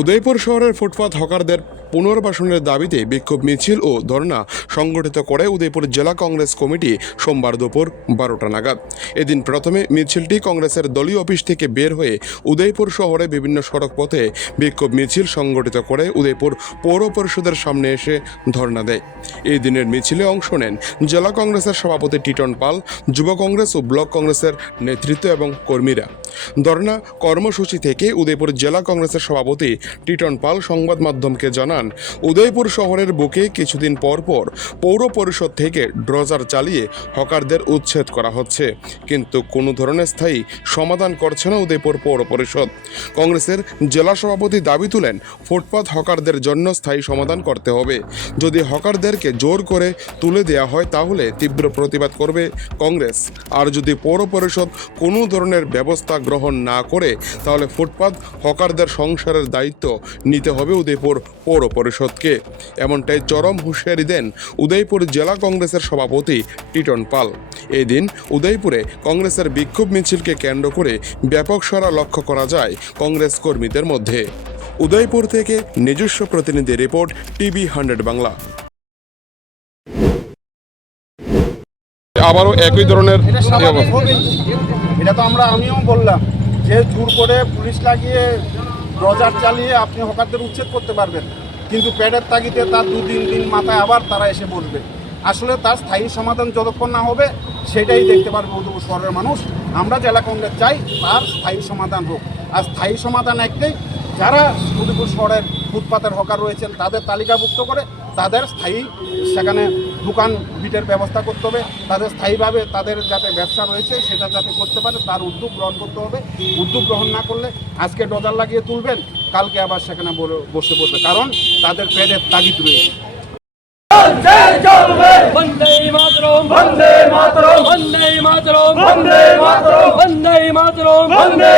উদয়পুর শহরের ফুটপাত হকারদের পুনর্বাসনের দাবিতে বিক্ষোভ মিছিল ও ধর্ণা সংগঠিত করে উদয়পুর জেলা কংগ্রেস কমিটি সোমবার দুপুর 12টা নাগাদ। এদিন প্রথমে মিছিলটি কংগ্রেসের দলীয় অফিস থেকে বের হয়ে উদয়পুর শহরে বিভিন্ন সড়ক পথে বিক্ষোভ মিছিল সংগঠিত করে উদয়পুর পৌর পরিষদের সামনে এসে ধর্ণা দেয়। এই দিনের মিছিলে অংশ নেন জেলা কংগ্রেসের সভাপতি টিটন পাল, যুব কংগ্রেস ও ব্লক কংগ্রেসের নেতৃত্ব এবং কর্মীরা। ধর্ণা কর্মসূচি থেকে উদয়পুর জেলা কংগ্রেসের সভাপতি টিটন পাল সংবাদ মাধ্যমকে জানান, উদয়পুর শহরের বুকে কিছুদিন পর পর পৌর পরিষদ থেকে ড্রজার চালিয়ে হকারদের উচ্ছেদ করা হচ্ছে, কিন্তু কোনো ধরনের স্থায়ী সমাধান করছে না উদয়পুর পৌর পরিষদ। কংগ্রেসের জেলা সভাপতি দাবি তুলেন, ফুটপাত হকারদের জন্য স্থায়ী সমাধান করতে হবে। যদি হকারদেরকে জোর করে তুলে দেওয়া হয় তাহলে তীব্র প্রতিবাদ করবে কংগ্রেস। আর যদি পৌর পরিষদ কোনো ধরনের ব্যবস্থা গ্রহণ না করে তাহলে ফুটপাত হকারদের সংসারের দায়িত্ব নিতে হবে উদয়পুর পৌর পরিষদকে। এমনটাই চরম হুঁশিয়ারি দেন উদয়পুর জেলা কংগ্রেসের সভাপতি টিটন পাল। এই দিন উদয়পুরে কংগ্রেসের বিক্ষোভ মিছিলকে কেন্দ্র করে ব্যাপক সাড়া লক্ষ্য করা যায় কংগ্রেস কর্মীদের মধ্যে। উদয়পুর থেকে নিজস্ব প্রতিনিধি রিপোর্ট, টিভি 100 বাংলা। আবারও একই ধরনের এটা তো আমিও বললাম যে জোর করে পুলিশ লাগিয়ে ড্রজার চালিয়ে আপনি হকারদের উচ্ছেদ করতে পারবেন, কিন্তু পেটের তাগিদে তার 2-3 দিন মাথায় আবার তারা এসে বসবে। আসলে তার স্থায়ী সমাধান যতক্ষণ না হবে সেটাই দেখতে পারবে উদয়পুর শহরের মানুষ। আমরা জেলা কংগ্রেস চাই তার স্থায়ী সমাধান হোক। আর স্থায়ী সমাধান একটাই, যারা উদয়পুর শহরের ফুটপাতের হকার রয়েছেন তাদের তালিকাভুক্ত করে তাদের স্থায়ী সেখানে দোকান বিটের ব্যবস্থা করতে হবে। তাদের স্থায়ীভাবে তাদের যাতে ব্যবসা রয়েছে সেটা যাতে করতে পারে তার উদ্যোগ গ্রহণ করতে হবে। উদ্যোগ গ্রহণ না করলে আজকে ডজার লাগিয়ে তুলবেন, কালকে আবার সেখানে বসে পড়বে, কারণ তাদের পেটের তাগিদ রয়েছে। বন্দে মাতরম, বন্দে মাতরম, বন্দে মাতরম, বন্দে মাতরম, বন্দে মাতরম, বন্দে